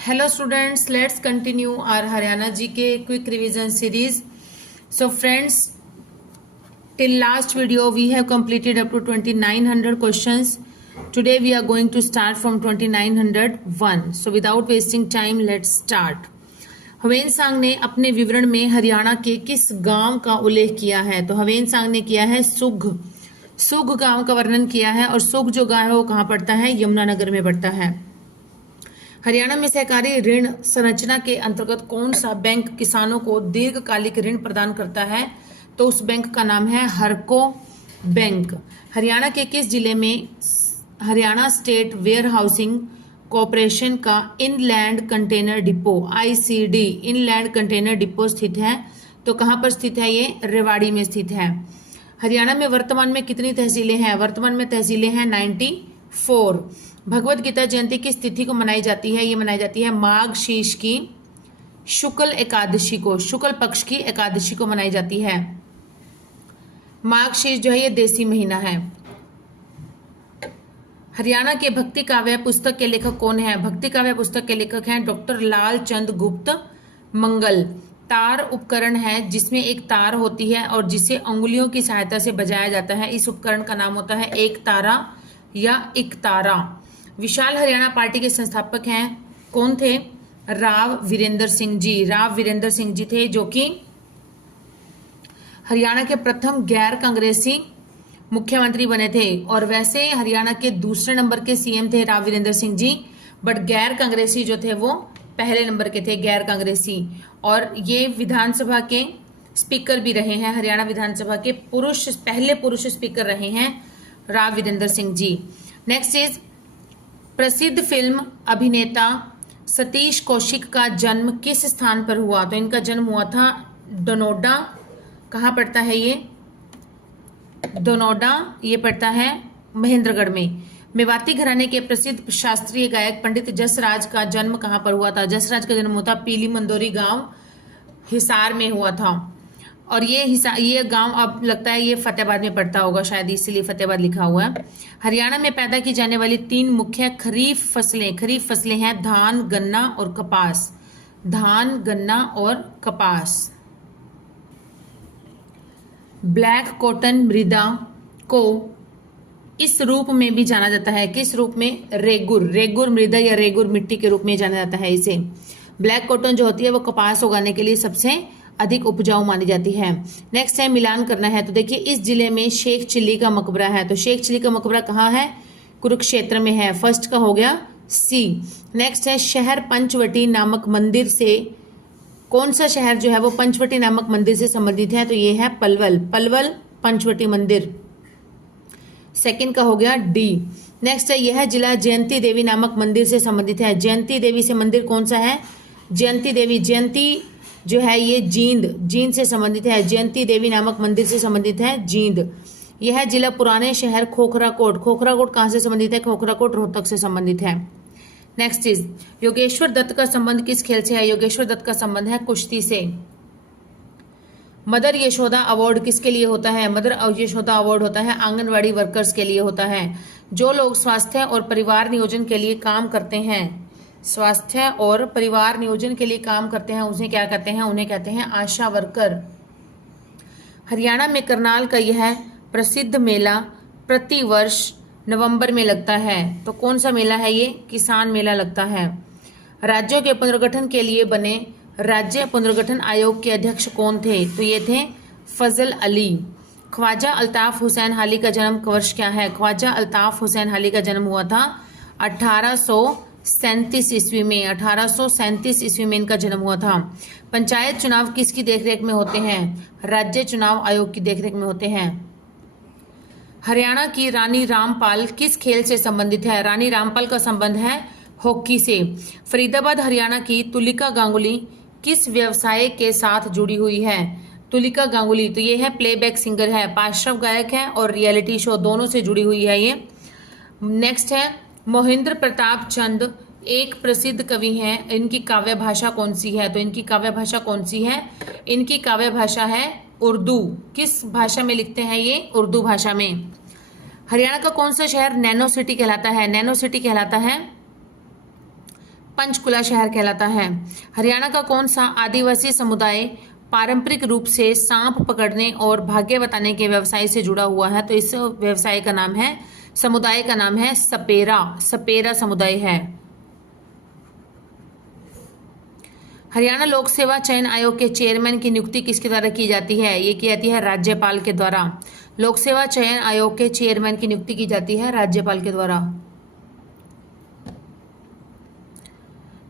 Hello students, let's continue our Haryana GK quick revision series. So friends, till last video we have completed up to 2900 questions. Today we are going to start from 2901. So without wasting time, let's start. हवेन सांग ने अपने विवरण में हरियाणा के किस गांव का उल्लेख किया है? तो हवेन सांग ने किया है सुग गांव का वर्णन किया है। और सुग जो गांव है वो कहाँ पड़ता है? यमुनानगर में पड़ता है। हरियाणा में सहकारी ऋण संरचना के अंतर्गत कौन सा बैंक किसानों को दीर्घकालिक ऋण प्रदान करता है? तो उस बैंक का नाम है हरको बैंक। हरियाणा के किस जिले में Haryana state warehousing corporation का inland container depot ICD inland container depot स्थित है? तो कहाँ पर स्थित है? ये रेवाड़ी में स्थित है। हरियाणा में वर्तमान में कितनी तहसीलें हैं? वर्तमान में तहसीलें हैं 94। भगवत गीता जयंती किस तिथि को मनाई जाती है? ये मनाई जाती है माघ शीर्ष की शुक्ल एकादशी को, शुक्ल पक्ष की एकादशी को मनाई जाती है। माघ शीर्ष जो है ये देसी महीना है। हरियाणा के भक्ति काव्य पुस्तक के लेखक कौन है? भक्ति काव्य पुस्तक के लेखक हैं डॉक्टर लाल चंद गुप्त मंगल। तार उपकरण है जिसमें एक तार होती है और जिसे अंगुलियों की सहायता से बजाया जाता है। इस उपकरण का नाम होता है एक तारा या इकतारा। विशाल हरियाणा पार्टी के संस्थापक हैं कौन थे? राव वीरेंद्र सिंह जी। राव वीरेंद्र सिंह जी थे जो कि हरियाणा के प्रथम गैर कांग्रेसी मुख्यमंत्री बने थे। और वैसे हरियाणा के दूसरे नंबर के CM थे राव वीरेंद्र सिंह जी, बट गैर कांग्रेसी जो थे वो पहले नंबर के थे, गैर कांग्रेसी। और ये विधानसभा के स्पीकर भी रहे हैं। हरियाणा विधानसभा के पहले पुरुष स्पीकर रहे हैं राव वीरेंद्र सिंह जी। नेक्स्ट इज प्रसिद्ध फिल्म अभिनेता सतीश कौशिक का जन्म किस स्थान पर हुआ? तो इनका जन्म हुआ था डोनोडा। कहाँ पड़ता है ये? डोनोडा ये पड़ता है महेंद्रगढ़ में। मेवाती घराने के प्रसिद्ध शास्त्रीय गायक पंडित जसराज का जन्म कहाँ पर हुआ था? जसराज का जन्म होता पीली मंदोरी गांव हिसार में हुआ था। और ये गांव अब लगता है ये फतेहाबाद में पड़ता होगा शायद, इसीलिए फतेहाबाद लिखा हुआ है। हरियाणा में पैदा की जाने वाली 3 मुख्य खरीफ फसलें हैं धान, गन्ना और कपास। धान, गन्ना और कपास। ब्लैक कॉटन मृदा को इस रूप में भी जाना जाता है। किस रूप में? रेगुर मृदा या रेगुर मिट्टी के रूप में जाना जाता है इसे। ब्लैक कॉटन जो होती है वो कपास उगाने के लिए सबसे अधिक उपजाऊ मानी जाती है। नेक्स्ट है मिलान करना है। तो देखिए इस जिले में शेख चिल्ली का मकबरा है। तो शेख चिल्ली का मकबरा कहाँ है? कुरुक्षेत्र में है। फर्स्ट का हो गया C। नेक्स्ट है शहर पंचवटी नामक मंदिर से कौन सा शहर जो है वो पंचवटी नामक मंदिर से संबंधित है? तो ये है पलवल पंचवटी मंदिर। सेकंड का हो गया D। नेक्स्ट है यह जिला जयंती देवी नामक मंदिर से संबंधित है। जयंती देवी से मंदिर कौन सा है? जयंती देवी। जयंती जो है ये जींद से संबंधित है। जयंती देवी नामक मंदिर से संबंधित है जींद। यह जिला पुराने शहर खोखराकोट कहाँ से संबंधित है? खोखराकोट रोहतक से संबंधित है। नेक्स्ट इज योगेश्वर दत्त का संबंध किस खेल से है? योगेश्वर दत्त का संबंध है कुश्ती से। मदर यशोदा अवार्ड किसके लिए होता है? मदर यशोदा अवार्ड होता है आंगनवाड़ी वर्कर्स के लिए होता है। जो लोग स्वास्थ्य और परिवार नियोजन के लिए काम करते हैं, स्वास्थ्य और परिवार नियोजन के लिए काम करते हैं, उन्हें क्या कहते हैं? उन्हें कहते हैं आशा वर्कर। हरियाणा में करनाल का यह प्रसिद्ध मेला प्रति वर्ष नवंबर में लगता है। तो कौन सा मेला है ये? किसान मेला लगता है। राज्यों के पुनर्गठन के लिए बने राज्य पुनर्गठन आयोग के अध्यक्ष कौन थे? तो ये थे फजल अली। ख्वाजा अल्ताफ हुसैन हाली का जन्म वर्ष क्या है? ख्वाजा अल्ताफ हुसैन हाली का जन्म हुआ था 1837 ईस्वी में। 1837 ईस्वी में इनका जन्म हुआ था। पंचायत चुनाव किसकी देखरेख में होते हैं? राज्य चुनाव आयोग की देखरेख में होते हैं। हरियाणा की रानी रामपाल किस खेल से संबंधित है? रानी रामपाल का संबंध है हॉकी से। फरीदाबाद हरियाणा की तुलिका गांगुली किस व्यवसाय के साथ जुड़ी हुई है? तुलिका गांगुली तो ये है प्लेबैक सिंगर है, पार्श्व गायक है और रियलिटी शो दोनों से जुड़ी हुई है ये। नेक्स्ट है मोहिंद्र प्रताप चंद एक प्रसिद्ध कवि हैं। इनकी काव्य भाषा कौन सी है? तो इनकी काव्य भाषा कौन सी है? इनकी काव्य भाषा है उर्दू। किस भाषा में लिखते हैं ये? उर्दू भाषा में। हरियाणा का कौन सा शहर नैनो सिटी कहलाता है? नैनो सिटी कहलाता है पंचकुला शहर कहलाता है। हरियाणा का कौन सा आदिवासी समुदाय पारंपरिक रूप से सांप पकड़ने और भाग्य बताने के व्यवसाय से जुड़ा हुआ है? तो इस व्यवसाय का नाम है, समुदाय का नाम है सपेरा। सपेरा समुदाय है। हरियाणा लोक सेवा चयन आयोग के चेयरमैन की नियुक्ति किसके द्वारा की जाती है? ये की जाती है राज्यपाल के द्वारा। लोक सेवा चयन आयोग के चेयरमैन की नियुक्ति की जाती है राज्यपाल के द्वारा।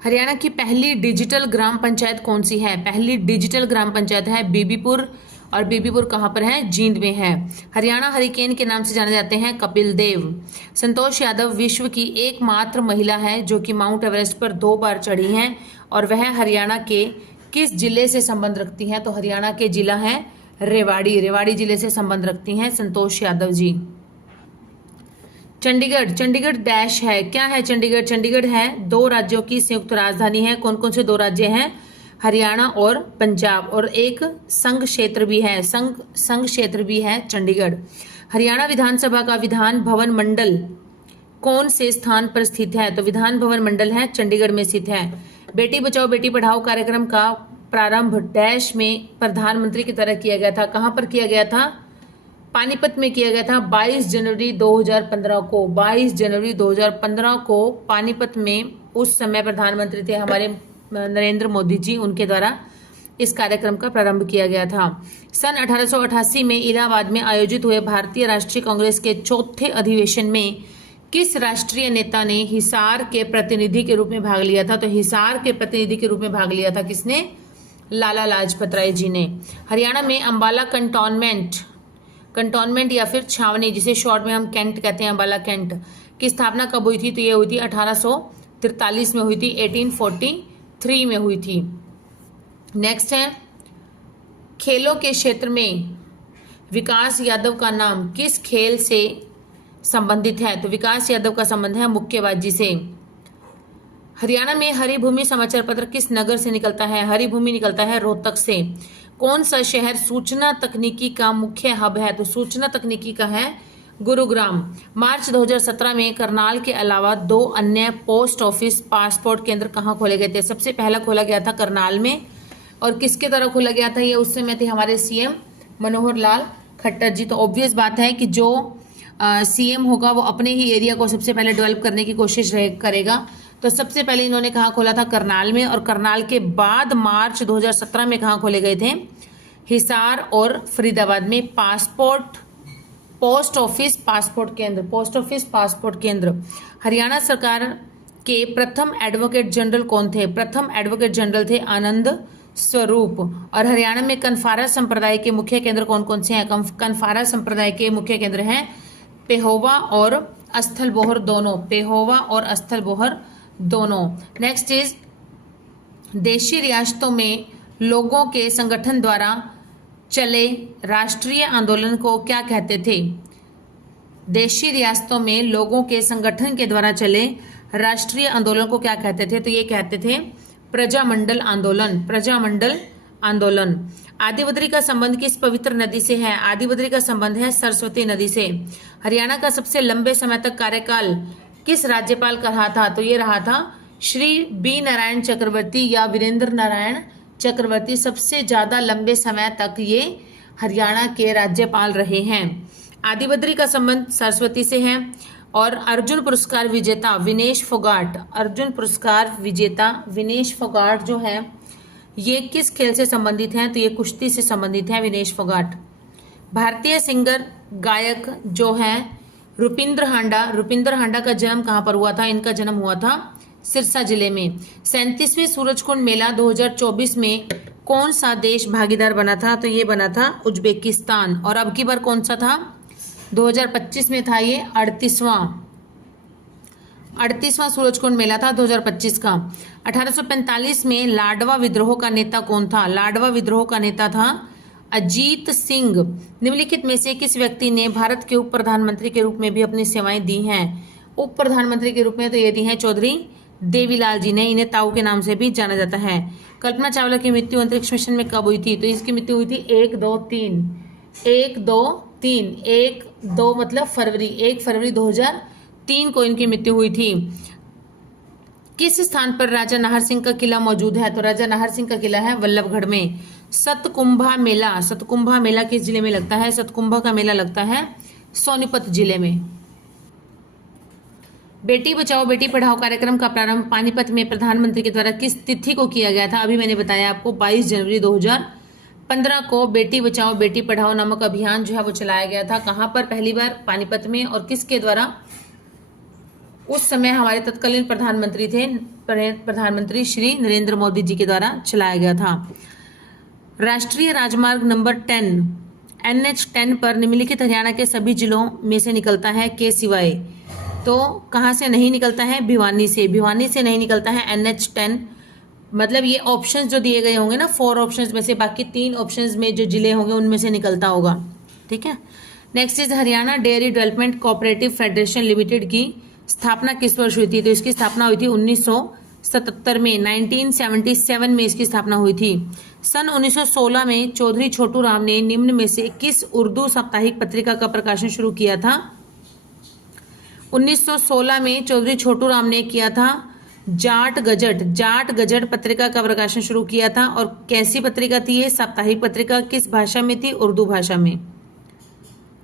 हरियाणा की पहली डिजिटल ग्राम पंचायत कौन सी है? पहली डिजिटल ग्राम पंचायत है बीबीपुर, और बीबीपुर कहाँ पर है? जींद में है। हरियाणा हरिकेन के नाम से जाने जाते हैं कपिल देव। संतोष यादव विश्व की एकमात्र महिला है जो कि माउंट एवरेस्ट पर 2 बार चढ़ी हैं, और वह हरियाणा के किस जिले से संबंध रखती हैं? तो हरियाणा के जिला है रेवाड़ी। रेवाड़ी जिले से संबंध रखती हैं संतोष यादव जी। चंडीगढ़, चंडीगढ़ डैश है, क्या है चंडीगढ़? चंडीगढ़ है 2 राज्यों की संयुक्त राजधानी है। कौन कौन से 2 राज्य हैं? हरियाणा और पंजाब, और एक संघ क्षेत्र भी है, संघ क्षेत्र भी है चंडीगढ़। हरियाणा विधानसभा का विधान भवन मंडल कौन से स्थान पर स्थित है? तो विधान भवन मंडल है चंडीगढ़ में स्थित है। बेटी बचाओ बेटी पढ़ाओ कार्यक्रम का प्रारंभ डैश में प्रधानमंत्री की तरह किया गया था। कहां पर किया गया था? पानीपत में किया गया था 22 जनवरी 2015 को। 22 जनवरी 2015 को पानीपत में उस समय प्रधानमंत्री थे हमारे नरेंद्र मोदी जी, उनके द्वारा इस कार्यक्रम का प्रारंभ किया गया था। सन 1888 में इलाहाबाद में आयोजित हुए भारतीय राष्ट्रीय कांग्रेस के 4थे अधिवेशन में किस राष्ट्रीय नेता ने हिसार के प्रतिनिधि के रूप में भाग लिया था? तो हिसार के प्रतिनिधि के रूप में भाग लिया था किसने? लाला लाजपत राय जी ने। हरियाणा में अंबाला कंटोनमेंट या फिर छावनी, जिसे शॉर्ट में हम कैंट कहते हैं, अंबाला कैंट, की स्थापना कब हुई थी? तो ये हुई थी 1843 में हुई थी, 1843 में हुई थी। नेक्स्ट है, खेलों के क्षेत्र में विकास यादव का नाम किस खेल से संबंधित है? तो विकास यादव का संबंध है मुक्केबाजी से। हरियाणा में हरिभूमि समाचार पत्र किस नगर से निकलता है? हरिभूमि निकलता है रोहतक से। कौन सा शहर सूचना तकनीकी का मुख्य हब है? तो सूचना तकनीकी का है गुरुग्राम। मार्च 2017 में करनाल के अलावा 2 अन्य पोस्ट ऑफिस पासपोर्ट केंद्र कहाँ खोले गए थे? सबसे पहला खोला गया था करनाल में, और किसके द्वारा खोला गया था? ये उस समय थे हमारे सीएम मनोहर लाल खट्टर जी। तो ऑब्वियस बात है कि जो सीएम होगा वो अपने ही एरिया को सबसे पहले डेवलप करने की कोशिश करेगा। तो सबसे पहले इन्होंने कहाँ खोला था? करनाल में, और करनाल के बाद मार्च 2017 में कहाँ खोले गए थे? हिसार और फरीदाबाद में पोस्ट ऑफिस पासपोर्ट केंद्र। हरियाणा सरकार के प्रथम एडवोकेट जनरल कौन थे? प्रथम एडवोकेट जनरल थे आनंद स्वरूप। और हरियाणा में कनफारा संप्रदाय के मुख्य केंद्र कौन कौन से हैं? कनफारा संप्रदाय के मुख्य केंद्र हैं पेहोवा और अस्थलबोहर दोनों। पेहोवा और अस्थलबोहर दोनों। नेक्स्ट इज, देशी रियासतों में लोगों के संगठन द्वारा चले राष्ट्रीय आंदोलन को क्या कहते थे? देशी रियासतों में लोगों के संगठन के द्वारा चले राष्ट्रीय आंदोलन को क्या कहते थे? तो ये कहते थे प्रजामंडल आंदोलन। प्रजामंडल आंदोलन। आदिबद्री का संबंध किस पवित्र नदी से है? आदिबद्री का संबंध है सरस्वती नदी से। हरियाणा का सबसे लंबे समय तक कार्यकाल किस राज्यपाल का रहा था? तो ये रहा था श्री बी नारायण चक्रवर्ती या वीरेंद्र नारायण चक्रवर्ती। सबसे ज्यादा लंबे समय तक ये हरियाणा के राज्यपाल रहे हैं। आदिबद्री का संबंध सरस्वती से है। और अर्जुन पुरस्कार विजेता विनेश फोगाट, अर्जुन पुरस्कार विजेता विनेश फोगाट जो है ये किस खेल से संबंधित हैं? तो ये कुश्ती से संबंधित है विनेश फोगाट। भारतीय सिंगर गायक जो है रुपिंदर हांडा का जन्म कहाँ पर हुआ था? इनका जन्म हुआ था सिरसा जिले में। 37वें सूरजकुंड मेला 2024 में कौन सा देश भागीदार बना था? तो ये बना था उज्बेकिस्तान। और अब की बार कौन सा था? 2025 में था ये 38वां सूरजकुंड मेला था 2025 का। 1845 में लाडवा विद्रोह का नेता कौन था? लाडवा विद्रोह का नेता था अजीत सिंह। निम्नलिखित में से किस व्यक्ति ने भारत के उप प्रधानमंत्री के रूप में भी अपनी सेवाएं दी हैं? उप प्रधानमंत्री के रूप में तो ये दी हैं चौधरी देवीलाल जी ने। इन्हें ताऊ के नाम से भी जाना जाता है। कल्पना चावला की मृत्यु अंतरिक्ष मिशन में कब हुई थी? तो इसकी मृत्यु हुई थी 1, 2, 3 1, 2 मतलब फरवरी 1 फरवरी 2003 को इनकी मृत्यु हुई थी। किस स्थान पर राजा नाहर सिंह का किला मौजूद है? तो राजा नाहर सिंह का किला है वल्लभगढ़ में। सतकुंभा मेला किस जिले में लगता है? सतकुंभा का मेला लगता है सोनीपत जिले में। बेटी बचाओ बेटी पढ़ाओ कार्यक्रम का प्रारंभ पानीपत में प्रधानमंत्री के द्वारा किस तिथि को किया गया था? अभी मैंने बताया आपको 22 जनवरी 2015 को बेटी बचाओ बेटी पढ़ाओ नामक अभियान जो है वो चलाया गया था। कहां पर? पहली बार पानीपत में। और किसके द्वारा? उस समय हमारे तत्कालीन प्रधानमंत्री थे, प्रधानमंत्री श्री नरेंद्र मोदी जी के द्वारा चलाया गया था। राष्ट्रीय राजमार्ग नंबर 10 NH10 पर निम्नलिखित हरियाणा के सभी जिलों में से निकलता है के सिवाय। तो कहाँ से नहीं निकलता है? भिवानी से नहीं निकलता है NH10। मतलब ये ऑप्शंस जो दिए गए होंगे ना, 4 ऑप्शंस में से बाकी 3 ऑप्शंस में जो जिले होंगे उनमें से निकलता होगा। ठीक है। Next is Haryana dairy development cooperative federation limited की स्थापना किस वर्ष हुई थी? तो इसकी स्थापना हुई थी 1977 में। 1977 में इसकी स्थापना हुई थी। सन 1916 में चौधरी छोटू राम ने निम्न में से किस उर्दू साप्ताहिक पत्रिका का प्रकाशन शुरू किया था? 1916 में चौधरी छोटू राम ने किया था जाट गजट पत्रिका का प्रकाशन शुरू किया था। और कैसी पत्रिका थी ये? साप्ताहिक पत्रिका। किस भाषा में थी? उर्दू भाषा में।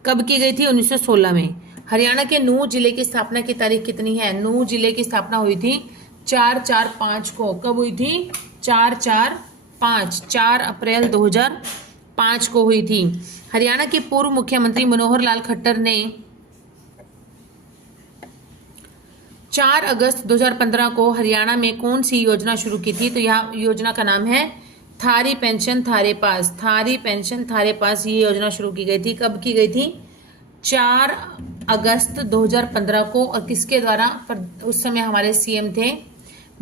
कब की गई थी? 1916 में। हरियाणा के नूंह जिले की स्थापना की तारीख कितनी है? नूंह जिले की स्थापना हुई थी 4/4/5 को। कब हुई थी? 4/4/5 4 अप्रैल 2005 को हुई थी। हरियाणा के पूर्व मुख्यमंत्री मनोहर लाल खट्टर ने 4 अगस्त 2015 को हरियाणा में कौन सी योजना शुरू की थी? तो यह योजना का नाम है थारी पेंशन थारे पास। ये योजना शुरू की गई थी। कब की गई थी? 4 अगस्त 2015 को। और किसके द्वारा? उस समय हमारे सीएम थे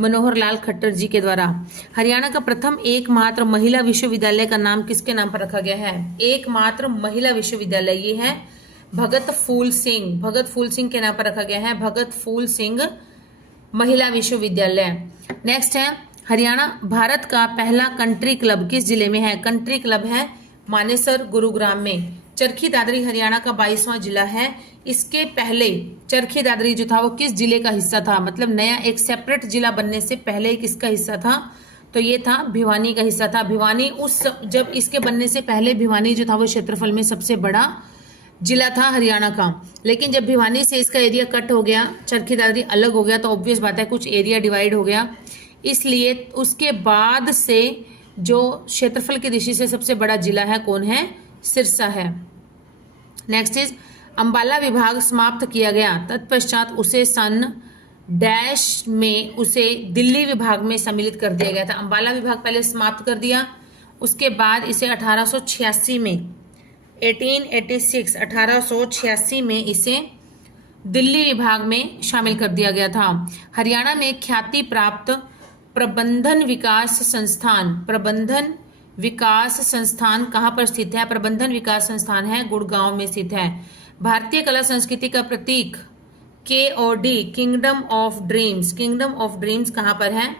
मनोहर लाल खट्टर जी के द्वारा। हरियाणा का प्रथम एकमात्र महिला विश्वविद्यालय का नाम किसके नाम पर रखा गया है? एकमात्र महिला विश्वविद्यालय ये है भगत फूल सिंह के नाम पर रखा गया है। भगत फूल सिंह महिला विश्वविद्यालय। नेक्स्ट है हरियाणा भारत का पहला कंट्री क्लब किस जिले में है? कंट्री क्लब है मानेसर गुरुग्राम में। चरखी दादरी हरियाणा का 22वां जिला है। इसके पहले चरखी दादरी जो था वो किस जिले का हिस्सा था? मतलब नया एक सेपरेट जिला बनने से पहले किसका हिस्सा था? तो ये था भिवानी का हिस्सा था। भिवानी जब इसके बनने से पहले भिवानी जो था वो क्षेत्रफल में सबसे बड़ा जिला था हरियाणा का। लेकिन जब भिवानी से इसका एरिया कट हो गया, चरखी दादरी अलग हो गया, तो ऑब्वियस बात है कुछ एरिया डिवाइड हो गया। इसलिए उसके बाद से जो क्षेत्रफल की दृष्टि से सबसे बड़ा जिला है कौन है? सिरसा है। नेक्स्ट इज अंबाला विभाग समाप्त किया गया, तत्पश्चात उसे सन डैश में उसे दिल्ली विभाग में सम्मिलित कर दिया गया था। अंबाला विभाग पहले समाप्त कर दिया, उसके बाद इसे 1886 में 1886 में इसे दिल्ली विभाग में शामिल कर दिया गया था। हरियाणा में ख्याति प्राप्त प्रबंधन विकास संस्थान कहाँ पर स्थित है? प्रबंधन विकास संस्थान है गुड़गांव में स्थित है। भारतीय कला संस्कृति का प्रतीक KOD किंगडम ऑफ ड्रीम्स कहाँ पर है?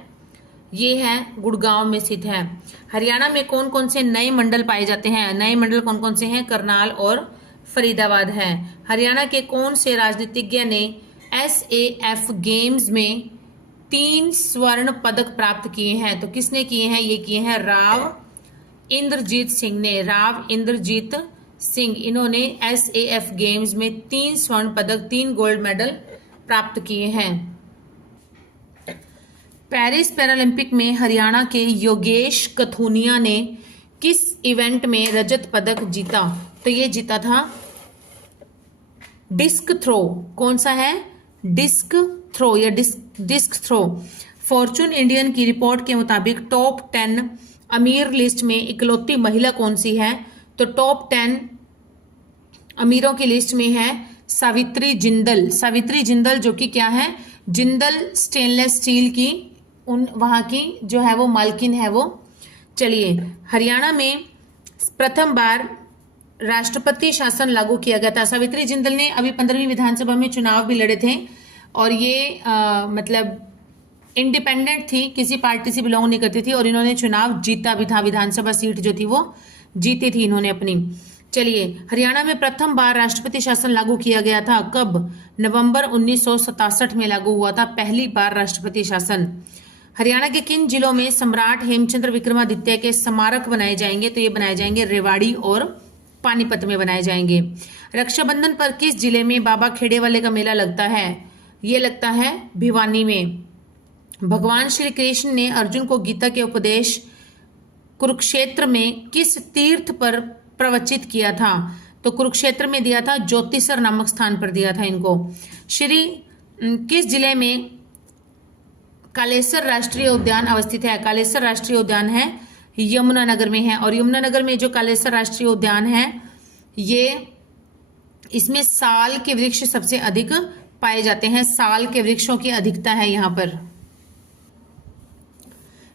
ये है गुड़गांव में स्थित है। हरियाणा में कौन कौन से नए मंडल पाए जाते हैं? नए मंडल कौन कौन से हैं? करनाल और फरीदाबाद है। हरियाणा के कौन से राजनीतिज्ञ ने SAF गेम्स में 3 स्वर्ण पदक प्राप्त किए हैं? तो किसने किए हैं? ये किए हैं राव इंद्रजीत सिंह। इन्होंने SAF गेम्स में 3 स्वर्ण पदक 3 गोल्ड मेडल प्राप्त किए हैं। पेरिस पैरालंपिक में हरियाणा के योगेश कथुनिया ने किस इवेंट में रजत पदक जीता? तो ये जीता था डिस्क थ्रो। कौन सा है? डिस्क थ्रो या डिस्क थ्रो। फॉर्चून इंडियन की रिपोर्ट के मुताबिक टॉप 10 अमीर लिस्ट में इकलौती महिला कौन सी है? तो टॉप 10 अमीरों की लिस्ट में है सावित्री जिंदल जो कि क्या है? जिंदल स्टेनलेस स्टील की वहां की जो है वो मालकिन है वो। चलिए, हरियाणा में प्रथम बार राष्ट्रपति शासन लागू किया गया था। सावित्री जिंदल ने अभी 15वीं विधानसभा में चुनाव भी लड़े थे और ये मतलब इंडिपेंडेंट थी, किसी पार्टी से बिलोंग नहीं करती थी और इन्होंने चुनाव जीता भी था। विधानसभा सीट जो थी वो जीती थी इन्होंने अपनी। चलिए, हरियाणा में प्रथम बार राष्ट्रपति शासन लागू किया गया था कब? नवंबर 1967 में लागू हुआ था पहली बार राष्ट्रपति शासन। हरियाणा के किन जिलों में सम्राट हेमचंद्र विक्रमादित्य के स्मारक बनाए जाएंगे? तो ये बनाए जाएंगे रेवाड़ी और पानीपत में बनाए जाएंगे। रक्षाबंधन पर किस जिले में बाबा खेड़े वाले का मेला लगता है? ये लगता है भिवानी में। भगवान श्री कृष्ण ने अर्जुन को गीता के उपदेश कुरुक्षेत्र में किस तीर्थ पर प्रवचित किया था? तो कुरुक्षेत्र में दिया था, ज्योतिसर नामक स्थान पर दिया था इनको। किस जिले में कालेसर राष्ट्रीय उद्यान अवस्थित है? कालेसर राष्ट्रीय उद्यान है यमुनानगर में है। और यमुनानगर में जो कालेसर राष्ट्रीय उद्यान है, ये इसमें साल के वृक्ष सबसे अधिक पाए जाते हैं। साल के वृक्षों की अधिकता है यहाँ पर।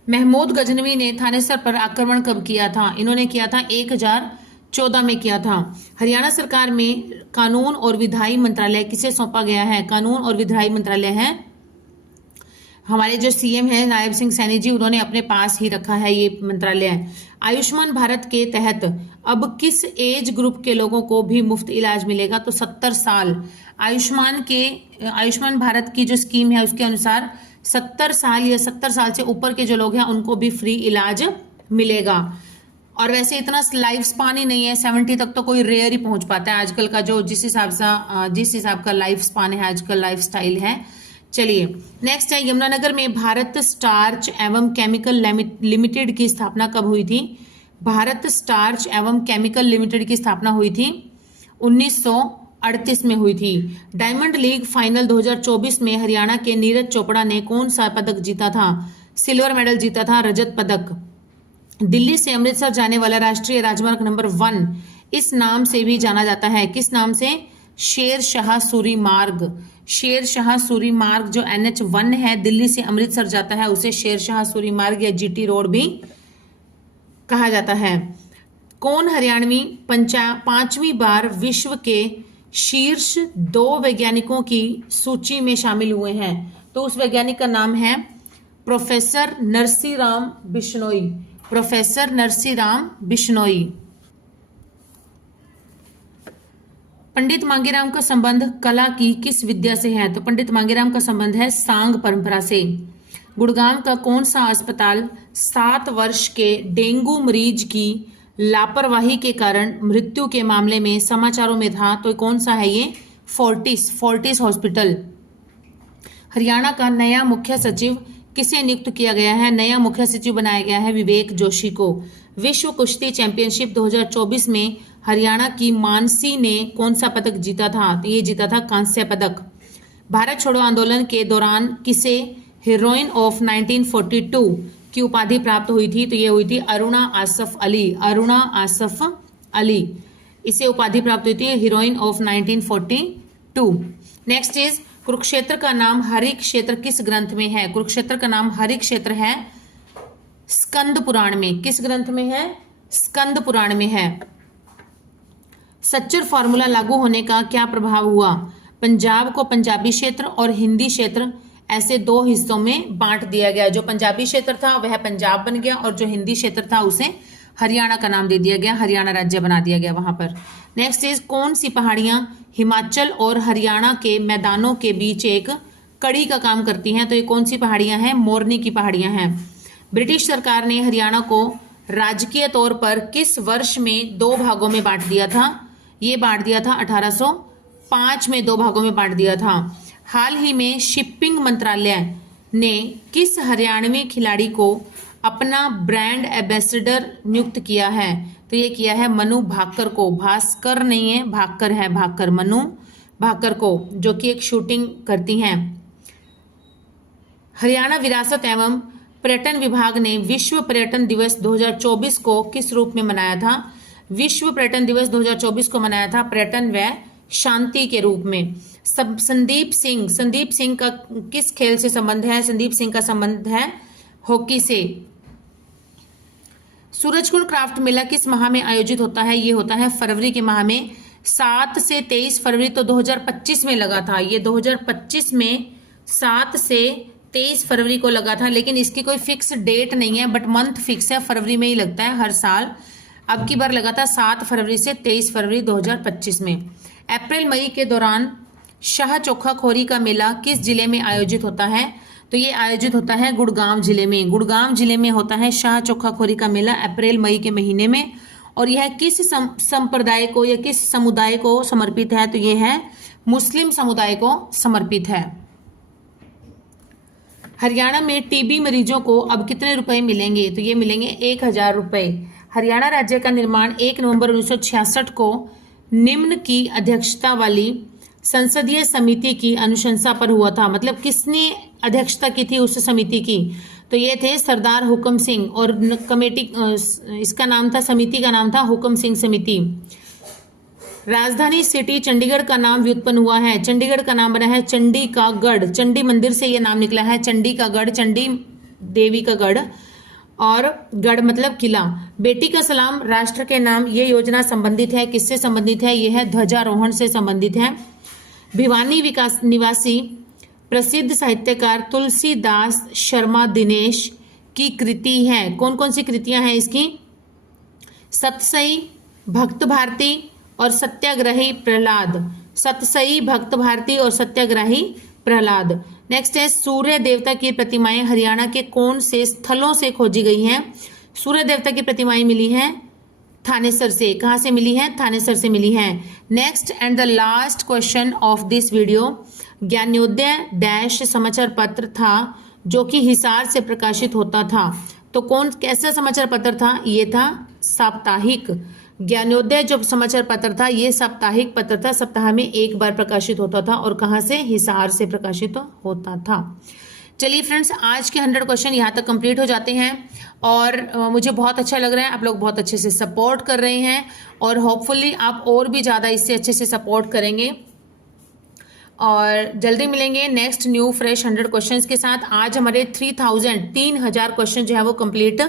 महमूद गजनवी ने थानेसर पर आक्रमण कब किया था? इन्होंने किया था 1014 में किया था। हरियाणा सरकार में कानून और विधायी मंत्रालय किसे सौंपा गया है? कानून और विधायी मंत्रालय है हमारे जो सीएम है नायब सिंह सैनी जी, उन्होंने अपने पास ही रखा है ये मंत्रालय। आयुष्मान भारत के तहत अब किस एज ग्रुप के लोगों को भी मुफ्त इलाज मिलेगा? तो 70 साल। आयुष्मान भारत की जो स्कीम है उसके अनुसार 70 साल या 70 साल से ऊपर के जो लोग हैं उनको भी फ्री इलाज मिलेगा। और वैसे इतना लाइफ स्पान ही नहीं है, 70 तक तो कोई रेयर ही पहुंच पाता है आजकल का जो जिस हिसाब का लाइफ स्पान है, आजकल लाइफ स्टाइल है। चलिए नेक्स्ट है, यमुनानगर में भारत स्टार्च एवं केमिकल लिमिटेड की स्थापना कब हुई थी? भारत स्टार्च एवं केमिकल लिमिटेड की स्थापना हुई थी 1938 में हुई थी। डायमंड लीग फाइनल 2024 में हरियाणा के नीरज चोपड़ा ने कौन सा पदक जीता था? सिल्वर मेडल जीता था, रजत पदक। दिल्ली से अमृतसर जाने वाला राष्ट्रीय राजमार्ग नंबर 1 इस नाम से भी जाना जाता है। किस नाम से? शेर शाह सूरी मार्ग। शेर शाह सूरी मार्ग जो NH1 है, दिल्ली से अमृतसर जाता है, उसे शेर शाह सूरी मार्ग या GT रोड भी कहा जाता है। कौन हरियाणवी 5वीं बार विश्व के शीर्ष 2 वैज्ञानिकों की सूची में शामिल हुए हैं? तो उस वैज्ञानिक का नाम है प्रोफेसर नरसीराम बिश्नोई। प्रोफेसर नरसीराम बिश्नोई। पंडित मांगेराम का संबंध कला की किस विद्या से है? तो पंडित मांगेराम का संबंध है सांग परंपरा से। गुड़गांव का कौन सा अस्पताल 7 वर्ष के डेंगू मरीज की लापरवाही के कारण मृत्यु के मामले में समाचारों में था? तो कौन सा है ये? Fortis hospital. हरियाणा का नया मुख्य सचिव किसे नियुक्त किया गया है? नया मुख्य सचिव बनाया गया है विवेक जोशी को। विश्व कुश्ती चैंपियनशिप 2024 में हरियाणा की मानसी ने कौन सा पदक जीता था? तो ये जीता था कांस्य पदक। भारत छोड़ो आंदोलन के दौरान किसे हीरोइन ऑफ 1942 की उपाधि प्राप्त हुई थी? तो ये हुई थी अरुणा आसफ अली। अरुणा आसफ अली, इसे उपाधि प्राप्त हुई थी heroine of 1942। Next is, Kurukshetra का नाम हरि क्षेत्र किस ग्रंथ में है? कुरुक्षेत्र का नाम हरि क्षेत्र है स्कंद पुराण में। किस ग्रंथ में है? स्कंद पुराण में है। सच्चर फॉर्मूला लागू होने का क्या प्रभाव हुआ? पंजाब को पंजाबी क्षेत्र और हिंदी क्षेत्र ऐसे 2 हिस्सों में बांट दिया गया। जो पंजाबी क्षेत्र था वह पंजाब बन गया और जो हिंदी क्षेत्र था उसे हरियाणा का नाम दे दिया गया, हरियाणा राज्य बना दिया गया वहां पर। नेक्स्ट इज, कौन सी पहाड़ियां हिमाचल और हरियाणा के मैदानों के बीच एक कड़ी का काम करती हैं? तो ये कौन सी पहाड़ियां हैं? मोरनी की पहाड़ियां हैं। ब्रिटिश सरकार ने हरियाणा को राजकीय तौर पर किस वर्ष में 2 भागों में बांट दिया था? ये बांट दिया था 1805 में 2 भागों में बांट दिया था। हाल ही में शिपिंग मंत्रालय ने किस हरियाणवी खिलाड़ी को अपना ब्रांड एम्बेसडर नियुक्त किया है? तो ये किया है मनु भाकर को। भास्कर नहीं है, भाकर है, भाकर, मनु भाकर को, जो कि एक शूटिंग करती हैं। हरियाणा विरासत एवं पर्यटन विभाग ने विश्व पर्यटन दिवस 2024 को किस रूप में मनाया था? विश्व पर्यटन दिवस 2024 को मनाया था पर्यटन व शांति के रूप में। संदीप सिंह का किस खेल से संबंध है? संदीप सिंह का संबंध है हॉकी से। सूरजकुंड क्राफ्ट मेला किस माह में आयोजित होता है? ये होता है फरवरी के माह में। 7 से 23 फरवरी तो 2025 में लगा था। ये 2025 में 7 से 23 फरवरी को लगा था, लेकिन इसकी कोई फिक्स डेट नहीं है, बट मंथ फिक्स है, फरवरी में ही लगता है हर साल। अब की बार लगा था 7 फरवरी से 23 फरवरी 2025 में। अप्रैल मई के दौरान शाह चोखाखोरी का मेला किस जिले में आयोजित होता है? तो ये आयोजित होता है गुड़गांव जिले में। गुड़गांव जिले में होता है शाह चोखाखोरी का मेला अप्रैल मई के महीने में। और यह किस संप्रदाय को या किस समुदाय को समर्पित है? तो यह है मुस्लिम समुदाय को समर्पित है। हरियाणा में टीबी मरीजों को अब कितने रुपए मिलेंगे? तो ये मिलेंगे 1000 रुपए। हरियाणा राज्य का निर्माण 1 नवंबर 1966 को निम्न की अध्यक्षता वाली संसदीय समिति की अनुशंसा पर हुआ था। मतलब किसने अध्यक्षता की थी उस समिति की? तो ये थे सरदार हुक्म सिंह। और कमेटी इसका नाम था, समिति का नाम था हुक्म सिंह समिति। राजधानी सिटी चंडीगढ़ का नाम व्युत्पन्न हुआ है। चंडीगढ़ का नाम बना है चंडी का गढ़। चंडी मंदिर से यह नाम निकला है, चंडी का गढ़, चंडी देवी का गढ़, और गढ़ मतलब किला। बेटी का सलाम राष्ट्र के नाम, ये योजना संबंधित है, किससे संबंधित है? यह है ध्वजारोहण से संबंधित है। भिवानी विकास निवासी प्रसिद्ध साहित्यकार तुलसीदास शर्मा दिनेश की कृति है। कौन कौन सी कृतियां हैं इसकी? सतसई, भक्त भारती और सत्याग्रही प्रहलाद। सतसई, भक्त भारती और सत्याग्रही प्रहलाद। नेक्स्ट है सूर्य देवता की प्रतिमाएं हरियाणा के कौन से स्थलों से खोजी गई हैं? सूर्य देवता की प्रतिमाएं मिली हैं थानेसर से। कहां से मिली है? थानेसर से मिली हैं। Next and the last question of this video, Gyanodaya dash समाचार पत्र था जो कि हिसार से प्रकाशित होता था। तो कौन कैसा समाचार पत्र था? ये था साप्ताहिक। ज्ञानोदय जो समाचार पत्र था ये साप्ताहिक पत्र था, सप्ताह में एक बार प्रकाशित होता था। और कहां से? हिसार से प्रकाशित होता था। चलिए फ्रेंड्स, आज के 100 क्वेश्चन यहाँ तक कंप्लीट हो जाते हैं। और मुझे बहुत अच्छा लग रहा है, आप लोग बहुत अच्छे से सपोर्ट कर रहे हैं और होपफुली आप और भी ज़्यादा इससे अच्छे से सपोर्ट करेंगे। और जल्दी मिलेंगे नेक्स्ट न्यू फ्रेश 100 क्वेश्चंस के साथ। आज हमारे 3000 क्वेश्चन जो है वो कंप्लीट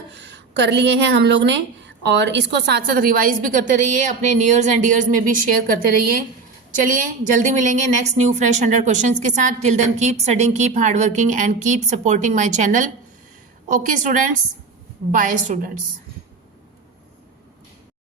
कर लिए हैं हम लोग ने। और इसको साथ साथ रिवाइज भी करते रहिए, अपने नियर्स एंड डियर्स में भी शेयर करते रहिए। चलिए जल्दी मिलेंगे नेक्स्ट न्यू फ्रेश 100 क्वेश्चंस के साथ। Till then keep studying, keep hard working and keep supporting my channel. Okay students, bye students.